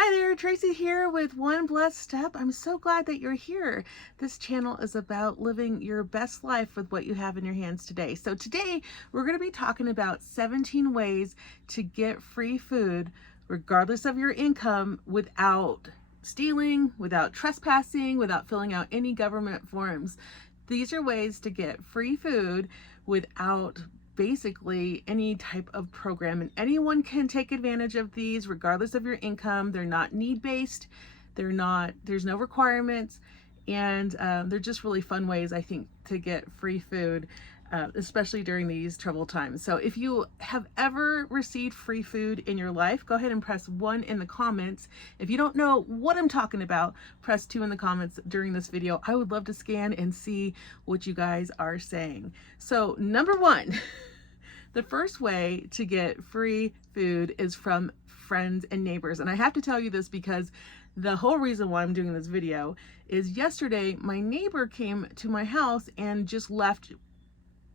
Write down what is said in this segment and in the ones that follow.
Hi there, Tracy here with One Blessed Step. I'm so glad that you're here. This channel is about living your best life with what you have in your hands today. So today we're going to be talking about 17 ways to get free food regardless of your income without stealing, without trespassing, without filling out any government forms. These are ways to get free food without basically any type of program, and anyone can take advantage of these regardless of your income. They're not need-based, there's no requirements, and they're just really fun ways, I think, to get free food, especially during these troubled times. So if you have ever received free food in your life, go ahead and press 1 in the comments. If you don't know what I'm talking about, press 2 in the comments during this video. I would love to scan and see what you guys are saying. So number 1, the first way to get free food is from friends and neighbors. And I have to tell you this because the whole reason why I'm doing this video is yesterday my neighbor came to my house and just left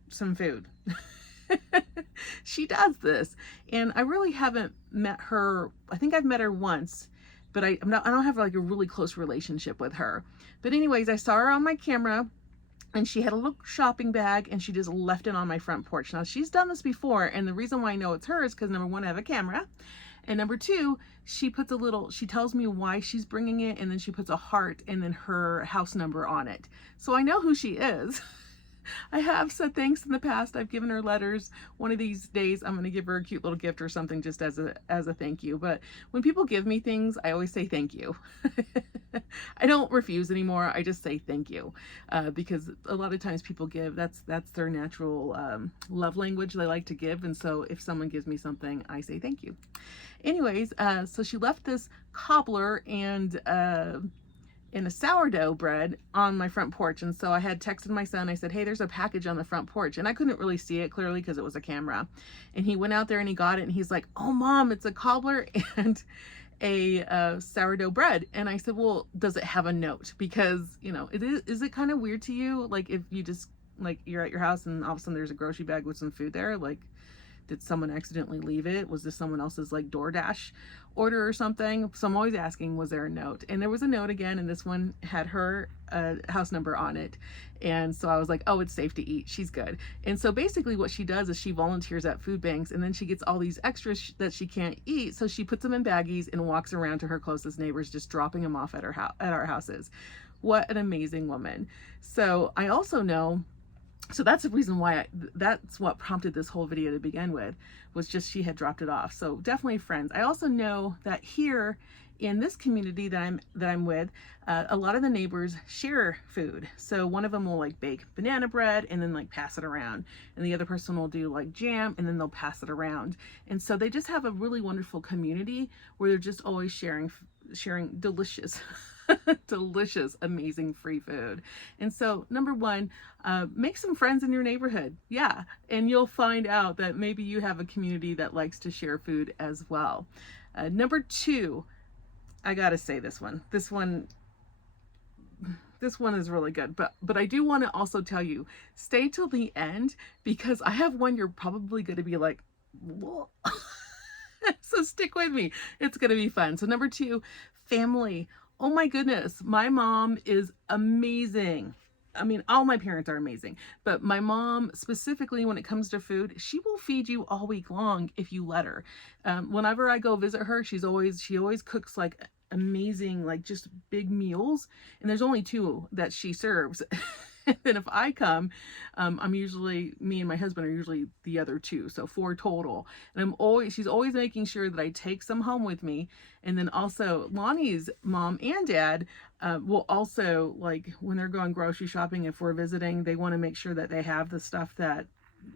some food. She does this, and I really haven't met her. I think I've met her once, but I don't have like a really close relationship with her. But anyways, I saw her on my camera and she had a little shopping bag and she just left it on my front porch. Now she's done this before, and the reason why I know it's her is because number 1, I have a camera, and number 2, she tells me why she's bringing it, and then she puts a heart and then her house number on it. So I know who she is. I have said thanks in the past. I've given her letters. One of these days I'm going to give her a cute little gift or something just as a thank you. But when people give me things, I always say thank you. I don't refuse anymore. I just say thank you, because a lot of times people give, that's their natural love language. They like to give, and so if someone gives me something, I say thank you. Anyways, so she left this cobbler and a sourdough bread on my front porch. And so I had texted my son. I said, hey, there's a package on the front porch. And I couldn't really see it clearly because it was a camera. And he went out there and he got it, and he's like, oh mom, it's a cobbler and a sourdough bread. And I said, well, does it have a note? Because, you know, is it kind of weird to you? Like if you just, like, you're at your house and all of a sudden there's a grocery bag with some food there, like, did someone accidentally leave it? Was this someone else's like DoorDash order or something? So I'm always asking, was there a note? And there was a note again, and this one had her house number on it. And so I was like, oh, it's safe to eat. She's good. And so basically what she does is she volunteers at food banks, and then she gets all these extras that she can't eat. So she puts them in baggies and walks around to her closest neighbors, just dropping them off at our houses. What an amazing woman. So I also know, so that's the reason why that's what prompted this whole video to begin with, was just she had dropped it off. So definitely friends. I also know that here in this community that I'm with, a lot of the neighbors share food. So one of them will like bake banana bread and then like pass it around, and the other person will do like jam and then they'll pass it around. And so they just have a really wonderful community where they're just always sharing delicious delicious, amazing free food. And so number 1, make some friends in your neighborhood. Yeah, and you'll find out that maybe you have a community that likes to share food as well. Number 2, I gotta say this one is really good, but I do want to also tell you, stay till the end, because I have one you're probably going to be like, whoa. So stick with me. It's going to be fun. So number 2, family. Oh my goodness. My mom is amazing. I mean, all my parents are amazing, but my mom specifically, when it comes to food, she will feed you all week long if you let her. Whenever I go visit her, she always cooks like amazing, like just big meals. And there's only 2 that she serves. And then if I come, me and my husband are usually the other 2, so 4 total. And she's always making sure that I take some home with me. And then also Lonnie's mom and dad will also, like, when they're going grocery shopping, if we're visiting, they want to make sure that they have the stuff that,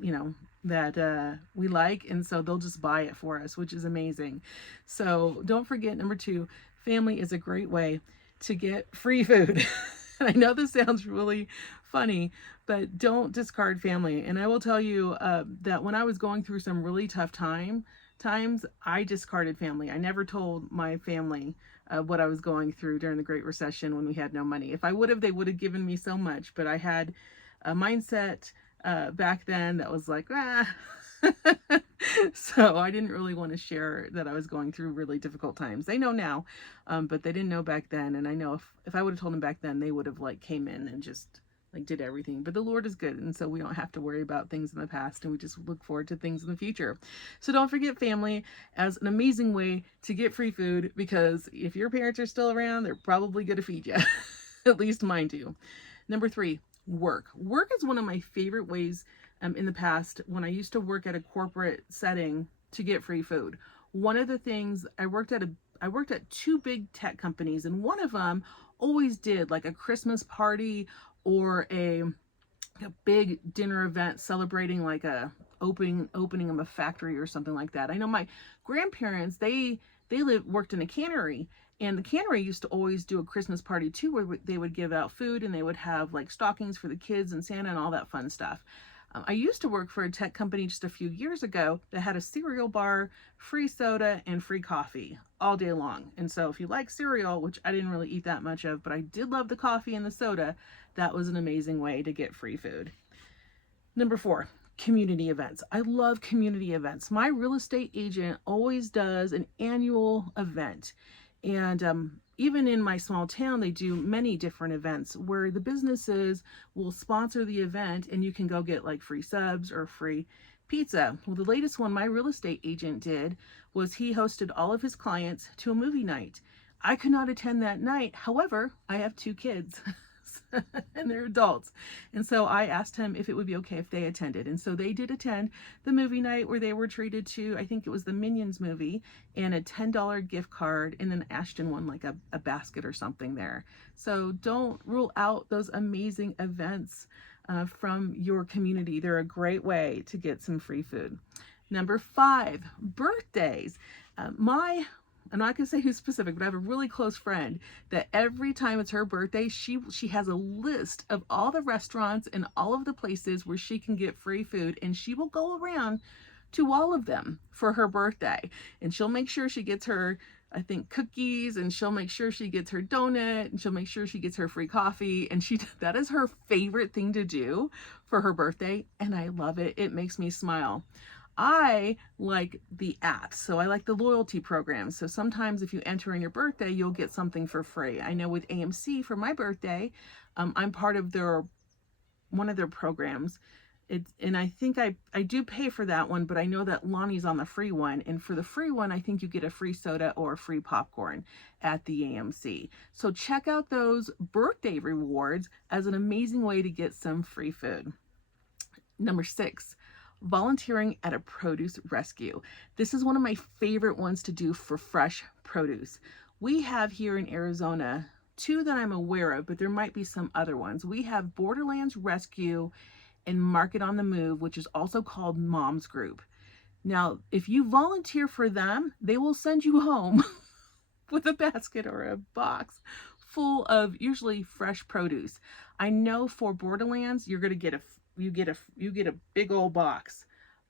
you know, that we like, and so they'll just buy it for us, which is amazing. So don't forget, number 2, family is a great way to get free food. I know this sounds really funny, but don't discard family. And I will tell you that when I was going through some really tough times, I discarded family. I never told my family what I was going through during the Great Recession when we had no money. If I would have, they would have given me so much, but I had a mindset back then that was like, So I didn't really want to share that I was going through really difficult times. They know now, but they didn't know back then. And I know if I would have told them back then, they would have like came in and just like did everything. But the Lord is good, and so we don't have to worry about things in the past, and we just look forward to things in the future. So don't forget family as an amazing way to get free food, because if your parents are still around, they're probably going to feed you. At least mine do. Number 3, work. Work is one of my favorite ways in the past when I used to work at a corporate setting to get free food. One of the things I worked at 2 big tech companies, and one of them always did like a Christmas party or a big dinner event celebrating like a opening of a factory or something like that. I know my grandparents, worked in a cannery, and the cannery used to always do a Christmas party too, where they would give out food and they would have like stockings for the kids and Santa and all that fun stuff. I used to work for a tech company just a few years ago that had a cereal bar, free soda, and free coffee all day long. And so if you like cereal, which I didn't really eat that much of, but I did love the coffee and the soda, that was an amazing way to get free food. Number 4, community events. I love community events. My real estate agent always does an annual event. And even in my small town, they do many different events where the businesses will sponsor the event and you can go get like free subs or free pizza. Well, the latest one my real estate agent did was he hosted all of his clients to a movie night. I could not attend that night. However, I have 2 kids. And they're adults. And so I asked him if it would be okay if they attended. And so they did attend the movie night where they were treated to, I think it was the Minions movie, and a $10 gift card. And then Ashton won like a basket or something there. So don't rule out those amazing events from your community. They're a great way to get some free food. Number 5, birthdays. I'm not gonna say who's specific, but I have a really close friend that every time it's her birthday, she has a list of all the restaurants and all of the places where she can get free food, and she will go around to all of them for her birthday. And she'll make sure she gets her, I think, cookies, and she'll make sure she gets her donut, and she'll make sure she gets her free coffee, and that is her favorite thing to do for her birthday, and I love it. It makes me smile. I like the apps, so I like the loyalty programs. So sometimes if you enter in your birthday, you'll get something for free. I know with AMC for my birthday, I'm part of one of their programs. And I think I do pay for that one, but I know that Lonnie's on the free one. And for the free one, I think you get a free soda or a free popcorn at the AMC. So check out those birthday rewards as an amazing way to get some free food. Number 6, volunteering at a produce rescue. This is one of my favorite ones to do for fresh produce. We have here in Arizona 2 that I'm aware of, but there might be some other ones. We have Borderlands Rescue and Market on the Move, which is also called Mom's Group. Now, if you volunteer for them, they will send you home with a basket or a box full of usually fresh produce. I know for Borderlands, you're going to get you get a big old box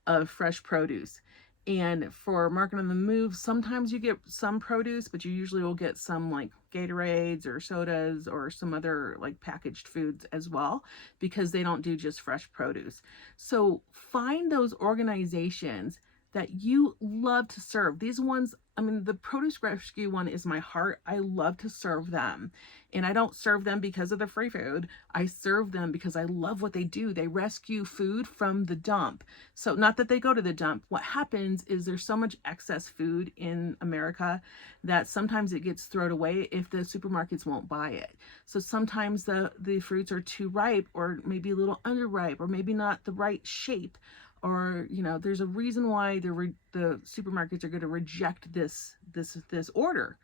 of fresh produce. And for Market on the Move, sometimes you get some produce, but you usually will get some like Gatorades or sodas or some other like packaged foods as well, because they don't do just fresh produce. So find those organizations that you love to serve. These ones, I mean, the produce rescue one is my heart. I love to serve them. And I don't serve them because of the free food. I serve them because I love what they do. They rescue food from the dump. So not that they go to the dump. What happens is there's so much excess food in America that sometimes it gets thrown away if the supermarkets won't buy it. So sometimes the fruits are too ripe, or maybe a little underripe, or maybe not the right shape. Or, you know, there's a reason why the supermarkets are going to reject this order.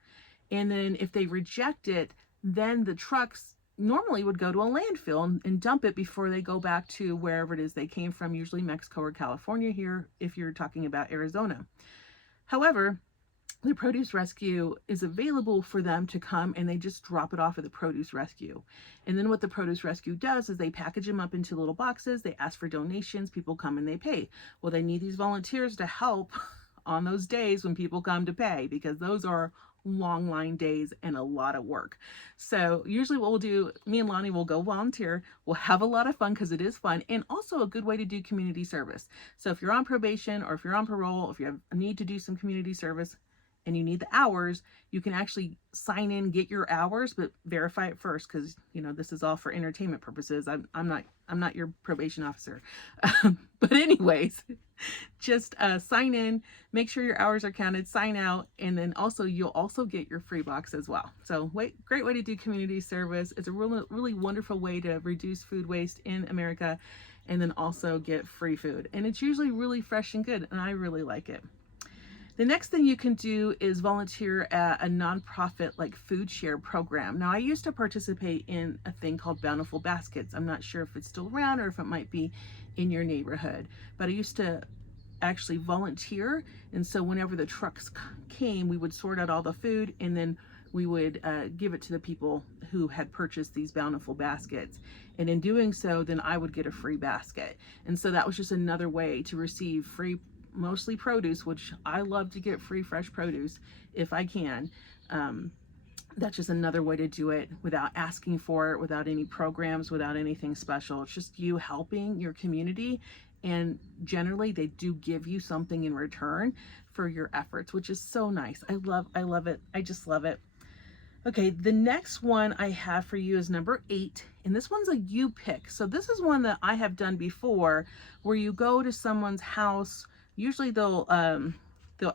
And then if they reject it, then the trucks normally would go to a landfill and dump it before they go back to wherever it is they came from, usually Mexico or California here, if you're talking about Arizona. However, the produce rescue is available for them to come, and they just drop it off at the produce rescue. And then what the produce rescue does is they package them up into little boxes. They ask for donations. People come and they pay. Well, they need these volunteers to help on those days when people come to pay, because those are long line days and a lot of work. So usually what we'll do, me and Lonnie will go volunteer. We'll have a lot of fun because it is fun, and also a good way to do community service. So if you're on probation or if you're on parole, if you have a need to do some community service and you need the hours, you can actually sign in, get your hours, but verify it first, because this is all for entertainment purposes. I'm not your probation officer. But anyways, just sign in, make sure your hours are counted, sign out, and then also you'll also get your free box as well. So great way to do community service. It's a really wonderful way to reduce food waste in America, and then also get free food. And it's usually really fresh and good, and I really like it. The next thing you can do is volunteer at a nonprofit like food share program. Now, I used to participate in a thing called Bountiful Baskets. I'm not sure if it's still around or if it might be in your neighborhood, but I used to actually volunteer. And so whenever the trucks came, we would sort out all the food, and then we would give it to the people who had purchased these Bountiful Baskets. And in doing so, then I would get a free basket. And so that was just another way to receive free, mostly produce, which I love to get free fresh produce if I can. That's just another way to do it without asking for it, without any programs, without anything special. It's just you helping your community, and generally they do give you something in return for your efforts, which is so nice. I love it. I just love it. Okay, the next one I have for you is number 8, and this one's a you pick. So this is one that I have done before, where you go to someone's house. Usually they'll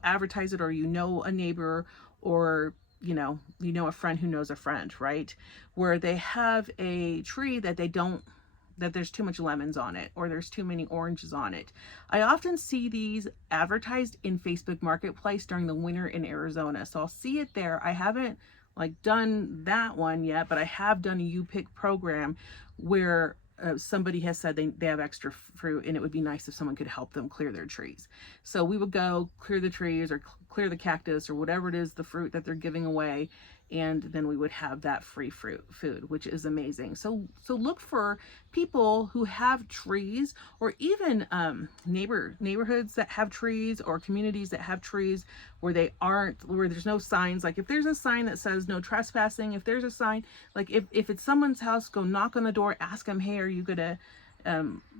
advertise it, or a neighbor, or a friend who knows a friend, right? Where they have a tree that there's too much lemons on it, or there's too many oranges on it. I often see these advertised in Facebook Marketplace during the winter in Arizona. So I'll see it there. I haven't done that one yet, but I have done a you pick program where somebody has said they have extra fruit, and it would be nice if someone could help them clear their trees. So we would go clear the trees, or clear the cactus, or whatever it is, the fruit that they're giving away, and then we would have that free food, which is amazing. So look for people who have trees, or even neighborhoods that have trees, or communities that have trees where there's no signs. Like if there's a sign that says no trespassing, if there's a sign, like if it's someone's house, go knock on the door, ask them, hey, are you gonna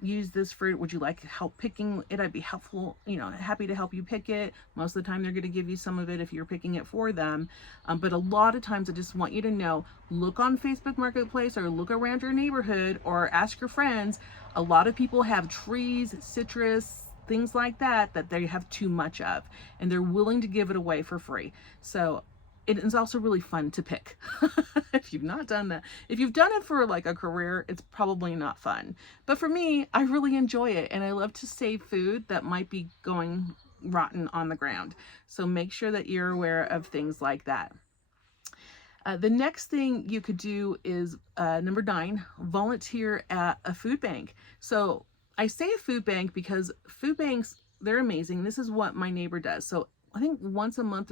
use this fruit? Would you like help picking it? I'd be happy to help you pick it. Most of the time they're going to give you some of it if you're picking it for them. But a lot of times I just want you to know, look on Facebook Marketplace, or look around your neighborhood, or ask your friends. A lot of people have trees, citrus, things like that they have too much of, and they're willing to give it away for free. So it is also really fun to pick. If you've not done that, if you've done it for a career, it's probably not fun. But for me, I really enjoy it, and I love to save food that might be going rotten on the ground. So make sure that you're aware of things like that. The next thing you could do is number 9, volunteer at a food bank. So I say a food bank because food banks, they're amazing. This is what my neighbor does. So I think once a month,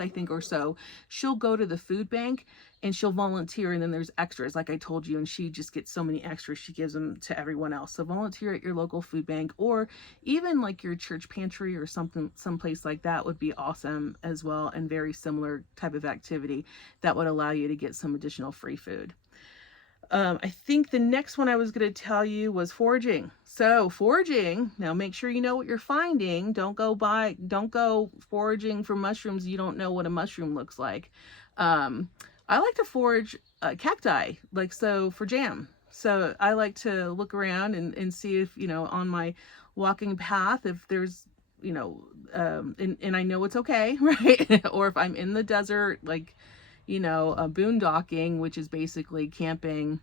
I think, or so, she'll go to the food bank and she'll volunteer, and then there's extras, like I told you, and she just gets so many extras, she gives them to everyone else. So volunteer at your local food bank, or even like your church pantry or someplace like that would be awesome as well, and very similar type of activity that would allow you to get some additional free food. I think the next one I was going to tell you was foraging. So foraging, now make sure you know what you're finding. Don't go foraging for mushrooms. You don't know what a mushroom looks like. I like to forage cacti, for jam. So I like to look around and see if, on my walking path, if there's, and I know it's okay, right? Or if I'm in the desert, boondocking, which is basically camping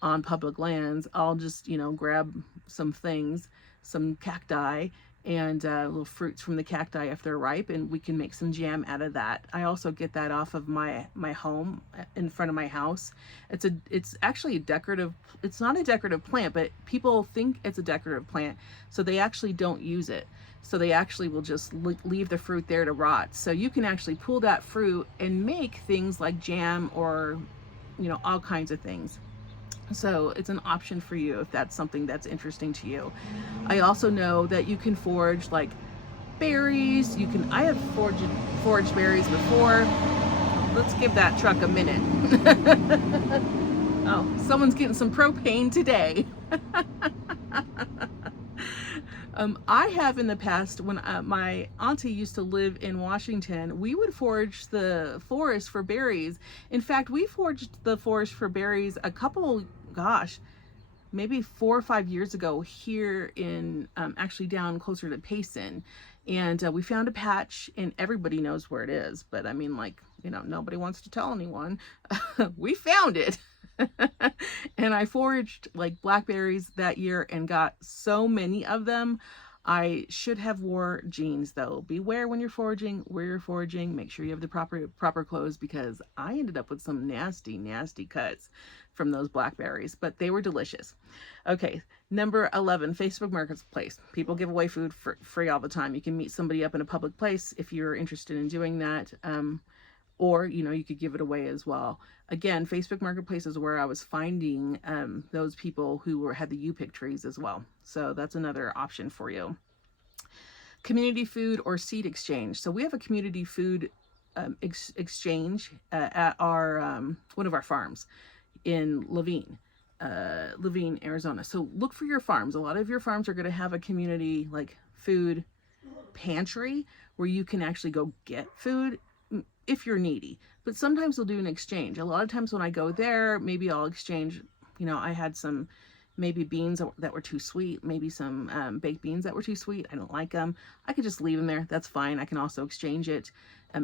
on public lands, I'll just, grab some cacti and little fruits from the cacti if they're ripe, and we can make some jam out of that. I also get that off of my home in front of my house. It's actually a decorative, it's not a decorative plant, but people think it's a decorative plant, so they actually don't use it. So they actually will just leave the fruit there to rot. So you can actually pull that fruit and make things like jam, or all kinds of things. So it's an option for you if that's something that's interesting to you. I also know that you can forage berries. I have foraged berries before. Let's give that truck a minute. Oh, someone's getting some propane today. I have in the past, when my auntie used to live in Washington, we would forage the forest for berries. In fact, we foraged the forest for berries a couple, gosh, maybe 4 or 5 years ago here in, actually down closer to Payson. And we found a patch, and everybody knows where it is. But I mean, like, nobody wants to tell anyone. We found it. And I foraged like blackberries that year and got so many of them. I should have wore jeans though. Beware when you're foraging, where you're foraging, make sure you have the proper clothes, because I ended up with some nasty cuts from those blackberries, but they were delicious. Okay, number 11, Facebook Marketplace. People give away food for free all the time. You can meet somebody up in a public place if you're interested in doing that. Or, you could give it away as well. Again, Facebook Marketplace is where I was finding those people who had the U-pick trees as well. So that's another option for you. Community food or seed exchange. So we have a community food exchange at our one of our farms in Laveen, Arizona. So look for your farms. A lot of your farms are going to have a community like food pantry where you can actually go get food if you're needy. But sometimes they'll do an exchange. A lot of times when I go there, maybe I'll exchange, I had some maybe beans that were too sweet, maybe some baked beans that were too sweet. I don't like them. I could just leave them there. That's fine. I can also exchange it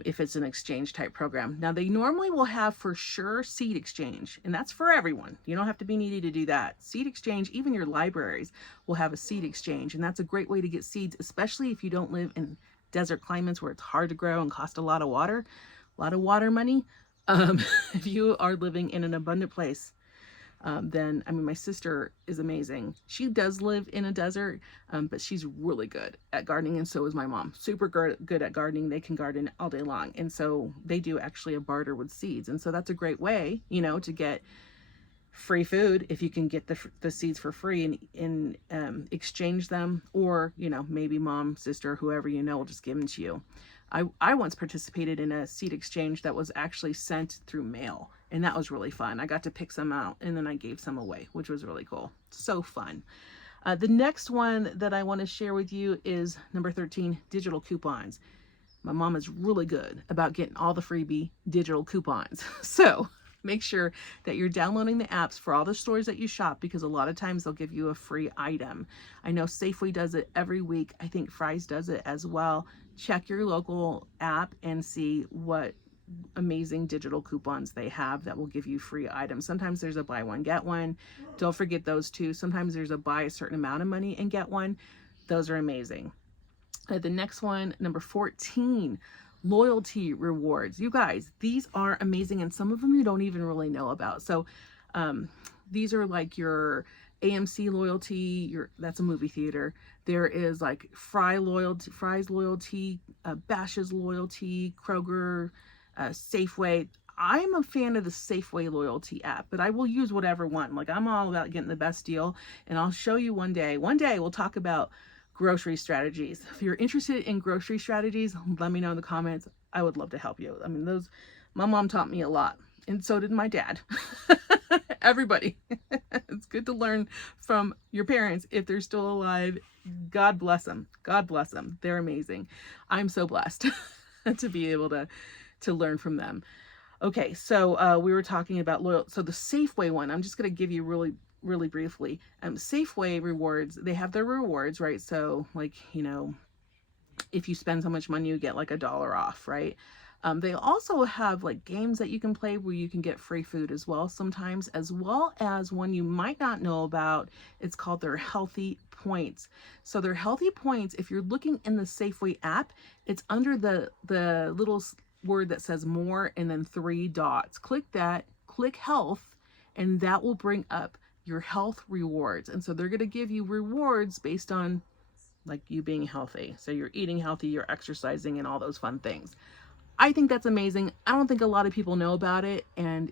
if it's an exchange type program. Now, they normally will have for sure seed exchange, and that's for everyone. You don't have to be needy to do that. Seed exchange, even your libraries will have a seed exchange, and that's a great way to get seeds, especially if you don't live in desert climates where it's hard to grow and cost a lot of water money. If you are living in an abundant place, then, I mean, my sister is amazing. She does live in a desert, but she's really good at gardening, and so is my mom. Super good at gardening. They can garden all day long, and so they do actually a barter with seeds, and so that's a great way, to get free food if you can get the seeds for free and exchange them, or maybe mom, sister, whoever will just give them to you. I once participated in a seed exchange that was actually sent through mail, and that was really fun. I got to pick some out and then I gave some away, which was really cool. So fun. The next one that I want to share with you is number 13, digital coupons. My mom is really good about getting all the freebie digital coupons. So make sure that you're downloading the apps for all the stores that you shop, because a lot of times they'll give you a free item. I know Safeway does it every week. I think Fry's does it as well. Check your local app and see what amazing digital coupons they have that will give you free items. Sometimes there's a buy one, get one. Don't forget those too. Sometimes there's a buy a certain amount of money and get one. Those are amazing. The next one, number 14, loyalty rewards. You guys, these are amazing, and some of them you don't even really know about. So these are like your AMC loyalty, that's a movie theater. There is like Fry's loyalty, Bash's loyalty, Kroger, Safeway. I'm a fan of the Safeway loyalty app, but I will use whatever one. Like, I'm all about getting the best deal, and I'll show you one day. One day we'll talk about grocery strategies. If you're interested in grocery strategies, let me know in the comments. I would love to help you. I mean, my mom taught me a lot, and so did my dad. Everybody. It's good to learn from your parents if they're still alive. God bless them. God bless them. They're amazing. I'm so blessed to be able to learn from them. Okay, so we were talking about so the Safeway one, I'm just going to give you really briefly. Safeway rewards, they have their rewards, right? So like, if you spend so much money, you get like $1 off, right? They also have like games that you can play where you can get free food as well sometimes, as well as one you might not know about. It's called their healthy points. So their healthy points, if you're looking in the Safeway app, it's under the little word that says more and then 3 dots. Click that, click health, and that will bring up your health rewards. And so they're going to give you rewards based on like you being healthy. So you're eating healthy, you're exercising, and all those fun things. I think that's amazing. I don't think a lot of people know about it, and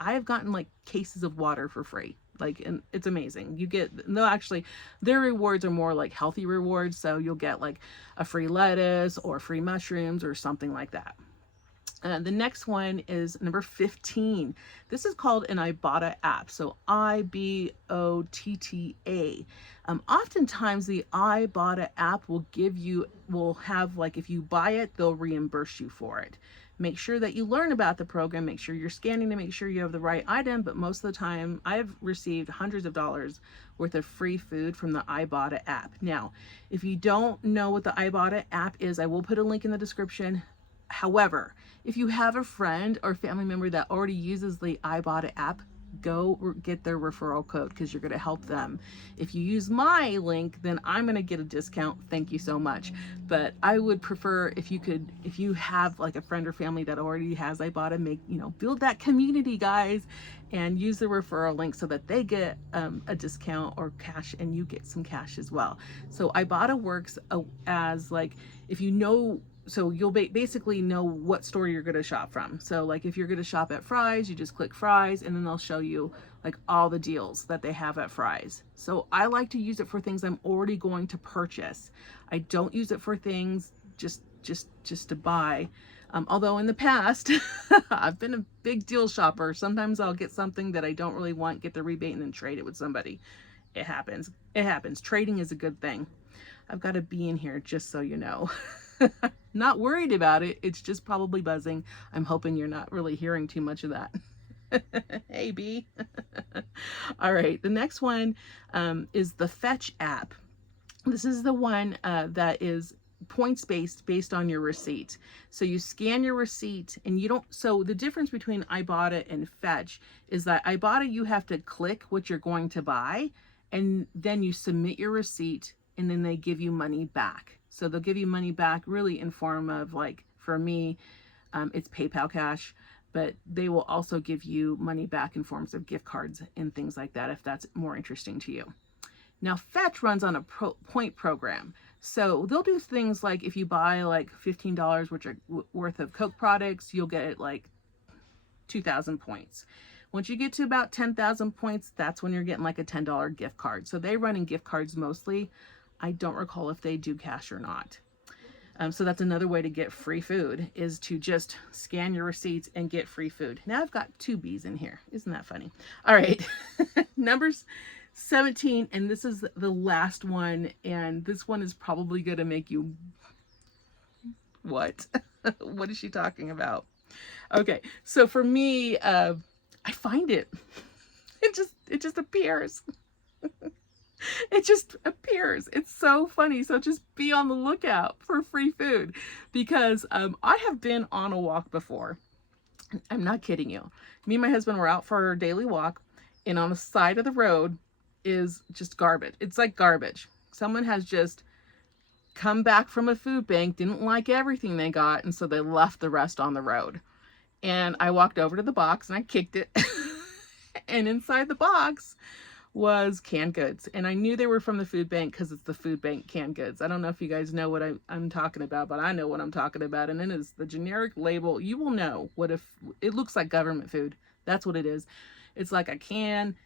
I've gotten like cases of water for free. Like, and it's amazing. You get, no, actually, their rewards are more like healthy rewards. So you'll get like a free lettuce or free mushrooms or something like that. The next one is number 15. This is called an Ibata app. So Ibotta. Oftentimes the Ibata app will have, like, if you buy it, they'll reimburse you for it. Make sure that you learn about the program. Make sure you're scanning to make sure you have the right item. But most of the time, I've received hundreds of dollars worth of free food from the Ibata app. Now, if you don't know what the Ibata app is, I will put a link in the description. However, if you have a friend or family member that already uses the Ibata app, go get their referral code because you're going to help them. If you use my link, then I'm going to get a discount. Thank you so much. But I would prefer if you have like a friend or family that already has Ibata, build that community, guys, and use the referral link so that they get a discount or cash and you get some cash as well. So Ibata works as like, if you know, so you'll basically know what store you're going to shop from. So like if you're going to shop at Fry's, you just click Fry's and then they'll show you like all the deals that they have at Fry's. So I like to use it for things I'm already going to purchase. I don't use it for things just to buy. Although in the past, I've been a big deal shopper. Sometimes I'll get something that I don't really want, get the rebate, and then trade it with somebody. It happens. It happens. Trading is a good thing. I've got a bee in here, just so you know. Not worried about it. It's just probably buzzing. I'm hoping you're not really hearing too much of that. Hey, bee. All right. The next one is the Fetch app. This is the one that is points based on your receipt. So you scan your receipt and you don't, so the difference between Ibata and Fetch is that Ibata, you have to click what you're going to buy and then you submit your receipt and then they give you money back. So they'll give you money back really in form of, like, for me, it's PayPal cash, but they will also give you money back in forms of gift cards and things like that if that's more interesting to you. Now, Fetch runs on a point program. So they'll do things like if you buy like $15 worth of Coke products, you'll get like 2,000 points. Once you get to about 10,000 points, that's when you're getting like a $10 gift card. So they run in gift cards mostly. I don't recall if they do cash or not. So that's another way to get free food, is to just scan your receipts and get free food. Now I've got 2 bees in here. Isn't that funny? All right. Numbers 17, and this is the last one, and this one is probably going to make you, what? What is she talking about? Okay, so for me, I find it. It just appears. It just appears. It's so funny. So just be on the lookout for free food, because I have been on a walk before. I'm not kidding you. Me and my husband were out for our daily walk, and on the side of the road is just garbage. It's like garbage. Someone has just come back from a food bank, didn't like everything they got, and so they left the rest on the road. And I walked over to the box and I kicked it. And inside the box was canned goods. And I knew they were from the food bank because it's the food bank canned goods. I don't know if you guys know what I'm talking about, but I know what I'm talking about. And it is the generic label. You will know what if it looks like government food. That's what it is. It's like a can.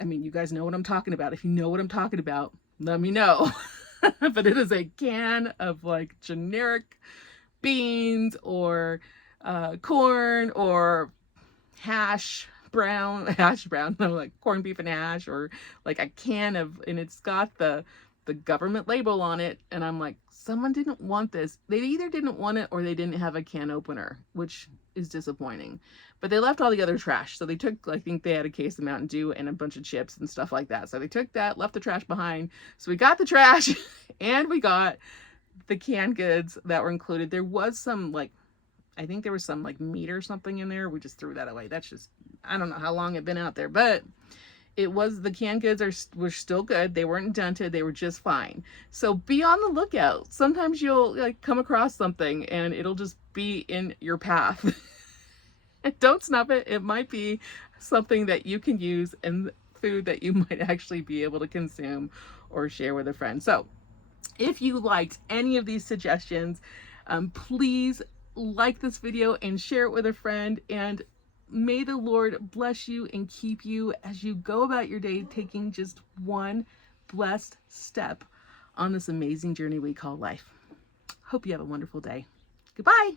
I mean, you guys know what I'm talking about. If you know what I'm talking about, let me know. But it is a can of like generic beans or corn or hash brown, like corned beef and hash, or like a can of, and it's got the government label on it. And I'm like, someone didn't want this. They either didn't want it or they didn't have a can opener, which is disappointing. But they left all the other trash. So they took, I think they had a case of Mountain Dew and a bunch of chips and stuff like that. So they took that, left the trash behind. So we got the trash and we got the canned goods that were included. There was some, like, I think there was some like meat or something in there. We just threw that away. That's just, I don't know how long it'd been out there, but it was, the canned goods were still good. They weren't dented. They were just fine. So be on the lookout. Sometimes you'll like come across something and it'll just be in your path. Don't snuff it. It might be something that you can use and food that you might actually be able to consume or share with a friend. So if you liked any of these suggestions, please like this video and share it with a friend. And may the Lord bless you and keep you as you go about your day, taking just one blessed step on this amazing journey we call life. Hope you have a wonderful day. Goodbye.